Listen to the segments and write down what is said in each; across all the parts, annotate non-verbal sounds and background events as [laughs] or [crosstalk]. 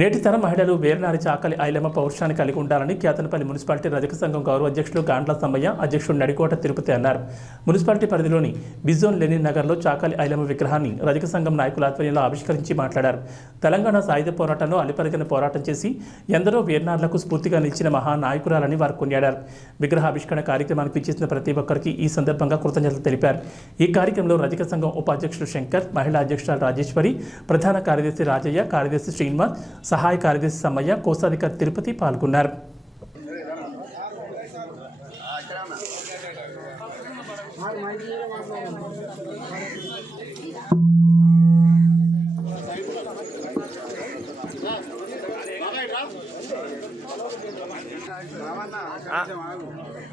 నేటి తరం మహిళలు వేర్నారి చాకలి ఐలమ్మ పౌరుషాన్ని కలిగి ఉండాలని కేతనపల్లి మున్సిపాలిటీ రజక సంఘం గౌరవ అధ్యక్షులు గాండ్ల సమ్మయ్య అధ్యక్షుడు నడికోట తిరుపతి అన్నారు. మున్సిపాలిటీ పరిధిలోని బిజోన్ లెనిన్ నగర్లో చాకలి ఐలమ్మ విగ్రహాన్ని రజక సంఘం నాయకుల ఆధ్వర్యంలో ఆవిష్కరించి మాట్లాడారు. తెలంగాణ సాయుధ పోరాటంలో అలిపరిగిన పోరాటం చేసి ఎందరో వీర్నార్లకు స్ఫూర్తిగా నిలిచిన మహా నాయకురాలని వారు కొనియాడారు. విగ్రహ ఆవిష్కరణ కార్యక్రమానికి పిచ్చేసిన ప్రతి ఒక్కరికి ఈ సందర్భంగా కృతజ్ఞతలు తెలిపారు. ఈ కార్యక్రమంలో రజక సంఘం ఉపాధ్యక్షుడు శంకర్ మహిళా అధ్యక్షురాలు రాజేశ్వరి ప్రధాన కార్యదర్శి రాజయ్య కార్యదర్శి శ్రీనివాస్ సహాయ కార్యదర్శి సమ్మయ్య కోశాధికారి తిరుపతి పాల్గొన్నారు.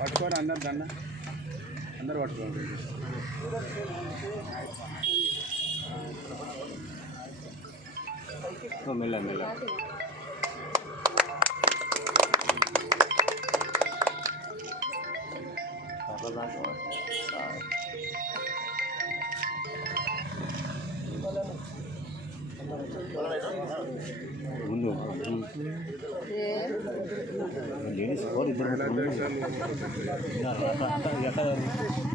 పట్టుకోరు అందరు దండ అందరు పట్టుకోండి మెల్ల మెల్ల ముందు లేడీస్ ఫోర్ ఇద్దరు [laughs]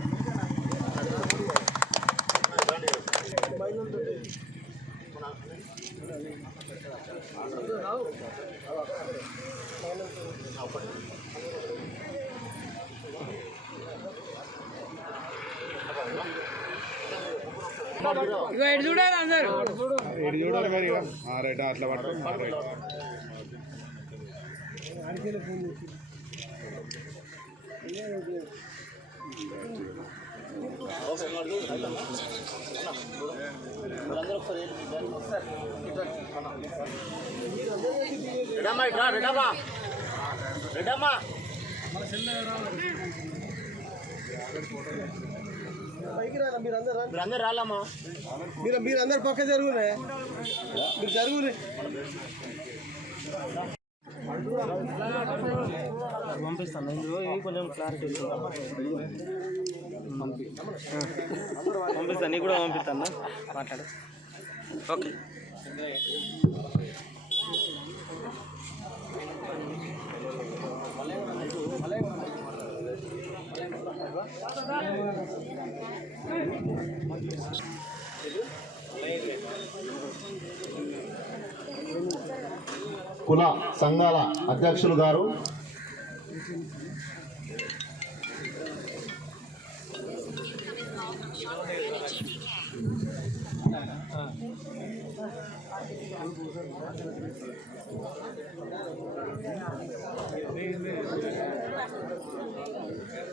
ఇగో ఇటు చూడాలి అందరు? ఇటు చూడాలి మరి రైట్ అట్లా పట్టుకో ఆ, రైట్. పైకి రారా మీరు అందరు మీరు అందరు రాలమ్మా. మీరు మీరు అందరు పక్క జరుగురే మీరు జరుగురే పంపిస్తాను. ఇందులో కొంచెం క్లారిటీ పంపిస్తాను నీకు కూడా పంపిస్తాను. మాట్లాడు. ఓకే. కుల సంఘాల అధ్యక్షులు గారు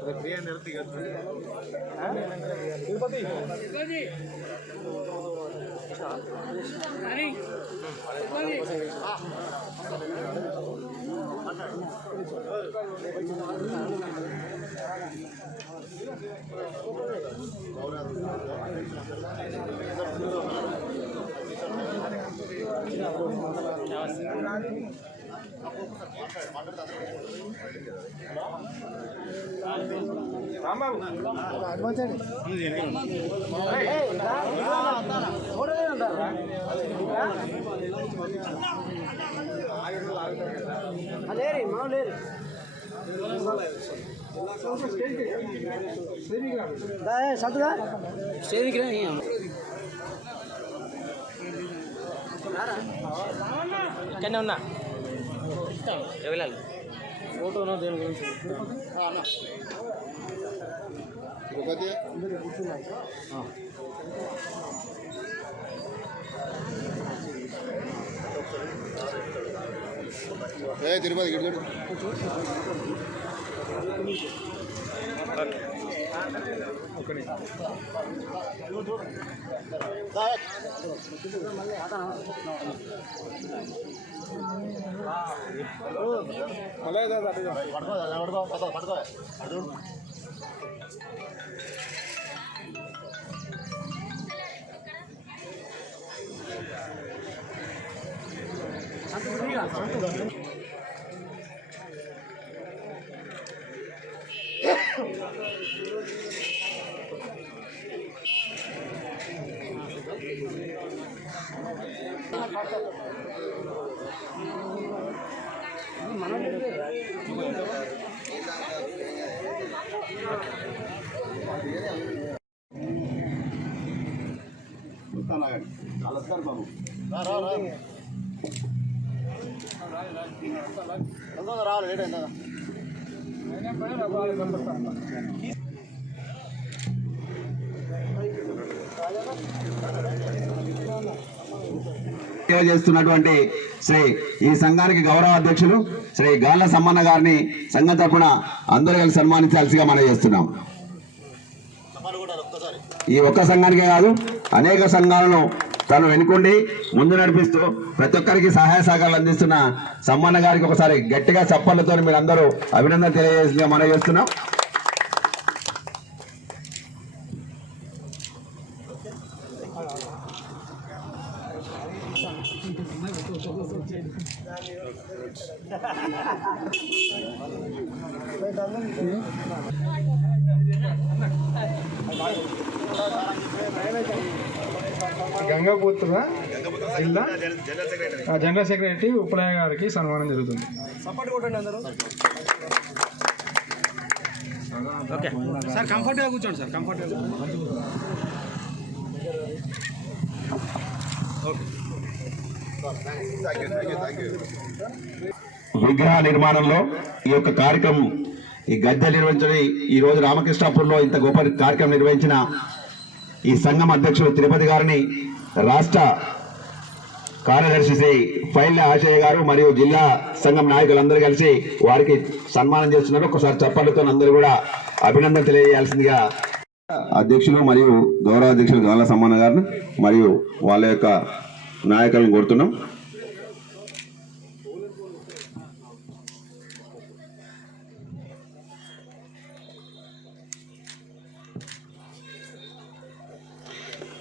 ಪ್ರಕ್ರಿಯೆ ನಿರ್ತಿ ತಿರುಪತಿ ತಿರುಪತಿ రాంబాబు. అడ్వాన్స్ లేరు మా లేరు సతుగా ఇక్కడనే ఉన్నా వెళ్ళాలి ఫోటోనో దేని గురించి తిరుపతి ఏ తిరుపతి చూడు. పట్టుకో పట్టుకో పట్టుకో పట్టుకో అటు చూడు. వస్తాను ఆగండి. వాళ్ళు వస్తారు బాబు రా రా రా తొందరగా రావాలి లేట్ అయిందా చేస్తున్నటువంటి శ్రీ ఈ సంఘానికి గౌరవ అధ్యక్షులు శ్రీ గాల్ల సమ్మన్న గారిని సంఘం తరఫున అందరూ కలిసి సన్మానించాల్సిగా మనం చేస్తున్నాం. ఈ ఒక్క సంఘానికే కాదు అనేక సంఘాలను తను వెనుకుండి ముందు నడిపిస్తూ ప్రతి ఒక్కరికి సహాయ సహకారాలు అందిస్తున్న సమ్మన్న గారికి ఒకసారి గట్టిగా చప్పట్లతో మీరు అందరూ అభినందన తెలియజేసి మనం చేస్తున్నాం. గంగాపుత్ర జిల్లా ఆ జనరల్ సెక్రటరీ ఉప్పులయ్య గారికి సన్మానం జరుగుతుంది. ఓకే. సార్ కంఫర్ట్గా కూర్చోండి సార్ కంఫర్ట్గా విగ్రహ నిర్మాణంలో ఈ యొక్క కార్యక్రమం ఈ గద్దె నిర్వహించడం ఈ రోజు రామకృష్ణాపూర్లో ఇంత గొప్ప కార్యక్రమం నిర్వహించిన ఈ సంఘం అధ్యక్షుడు తిరుపతి గారిని రాష్ట్ర కార్యదర్శి శ్రీ ఫైల్ ఆశయ్య గారు మరియు జిల్లా సంఘం నాయకులందరూ కలిసి వారికి సన్మానం చేస్తున్నారు. ఒకసారి చప్పట్లతో అందరూ కూడా అభినందన తెలియజేయాల్సిందిగా అధ్యక్షులు మరియు గౌరవ అధ్యక్షులు గాల సమ్మాన గారిని మరియు వాళ్ళ యొక్క నాయకులను కోరుతున్నాం.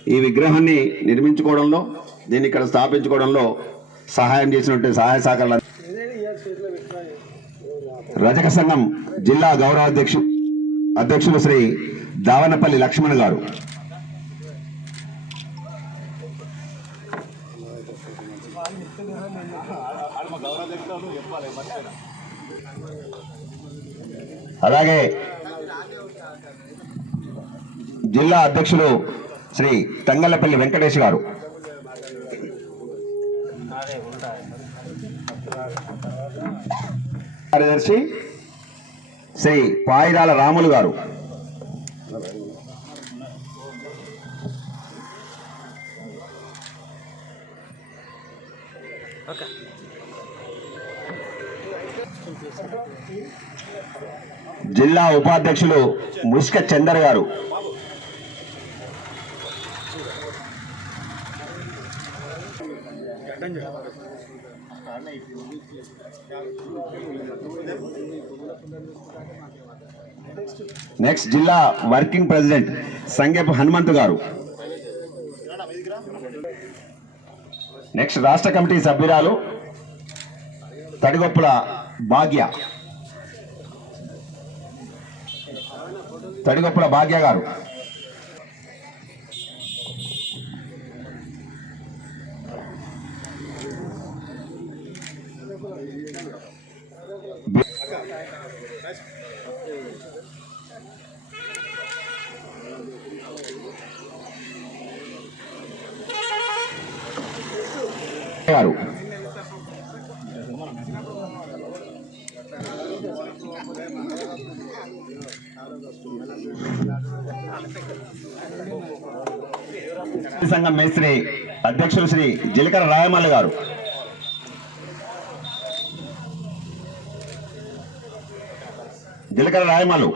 ఈ విగ్రహాన్ని నిర్మించుకోవడంలో దీన్ని ఇక్కడ స్థాపించుకోవడంలో సహాయం చేసినట్టు సహాయ సహకారాలు రజక సంఘం జిల్లా గౌరవాధ్యక్షు అధ్యక్షులు శ్రీ దావనపల్లి లక్ష్మణ్ గారు. అలాగే జిల్లా అధ్యక్షులు శ్రీ తంగలపల్లి వెంకటేష్ గారు. కార్యదర్శి శ్రీ పాయిరాల రాములు గారు. జిల్లా ఉపాధ్యక్షులు ముష్క చందర్ గారు. నెక్స్ట్ జిల్లా వర్కింగ్ ప్రెసిడెంట్ సంగేపు హనుమంతు గారు. నెక్స్ట్ రాష్ట్ర కమిటీ సభ్యురాలు తడిగొప్పుల భాగ్య. తడిగొప్పుల భాగ్య గారు. గారు. సంఘం మేస్త్రి అధ్యక్షులు శ్రీ జిలకర రాయమల్లి గారు. జీలకర్ర రాయమల్లు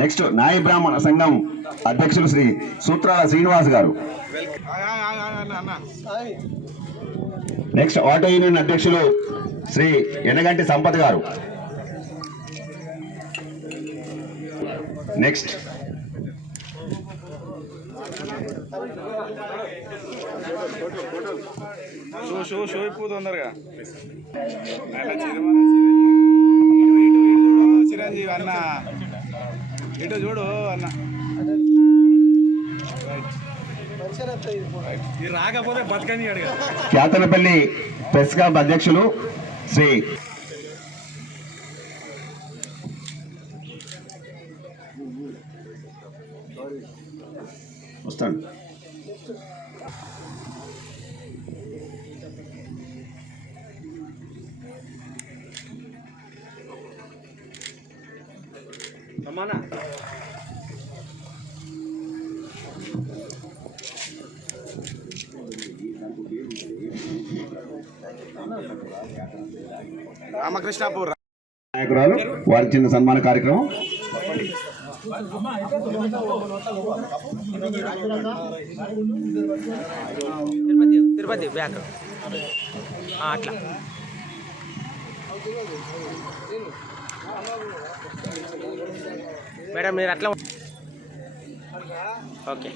నెక్స్ట్ నాయ బ్రాహ్మణ సంఘం అధ్యక్షులు శ్రీ సూత్రాల శ్రీనివాస్ గారు. నెక్స్ట్ ఆటో యూనియన్ అధ్యక్షులు శ్రీ ఎనగంటి సంపత్ గారు. నెక్స్ట్ షో షో షో ఇప్పుడు తొందరగా చిరంజీవి అన్న ఇటు చూడు అన్న రాకపోతే బతకని అడిగా ప్రెస్ క్లబ్ అధ్యక్షులు శ్రీ వస్తాను. రామకృష్ణాపూర్. నాయకురాలు వారి చిన్న సన్మాన కార్యక్రమం. తిరుపతి తిరుపతి బ్యాక్. అట్లా. మేడం మీరు అట్లా ఓకే.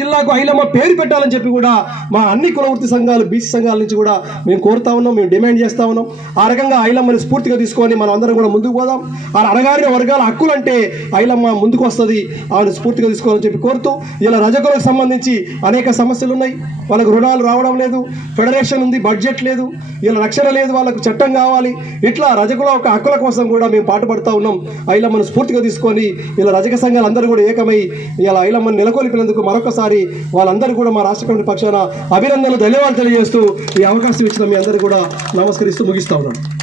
జిల్లాకు ఐలమ్మ పేరు పెట్టాలని చెప్పి కూడా మా అన్ని కులవృత్తి సంఘాలు బీసీ సంఘాల నుంచి కూడా మేము కోరుతా ఉన్నాం మేము డిమాండ్ చేస్తా ఉన్నాం. ఆ రకంగా ఐలమ్మని స్ఫూర్తిగా తీసుకొని మనం అందరం కూడా ముందుకు పోదాం. ఆ అణగారిన వర్గాల హక్కులు అంటే ఐలమ్మ ముందుకు వస్తుంది ఆమెను స్ఫూర్తిగా తీసుకోవాలని చెప్పి కోరుతూ ఇలా రజకులకు సంబంధించి అనేక సమస్యలు ఉన్నాయి. వాళ్ళకు రుణాలు రావడం లేదు ఫెడరేషన్ ఉంది బడ్జెట్ లేదు ఇలా రక్షణ లేదు వాళ్ళకు చట్టం కావాలి. ఇట్లా రజకుల ఒక హక్కుల కోసం కూడా మేము పాటుపడుతూ ఉన్నాం. ఐలమ్మను స్ఫూర్తిగా తీసుకొని ఇలా రజక సంఘాలు అందరూ కూడా ఏకమై ఇలా ఐలమ్మను నెలకొల్పినందుకు మరొకసారి వాళ్ళందరూ కూడా మా రాష్ట్ర కమిటీ పక్షాన అభినందనలు ధన్యవాదాలు తెలియజేస్తూ ఈ అవకాశం ఇచ్చిన మీ అందరూ కూడా నమస్కరిస్తూ ముగిస్తా ఉన్నాను.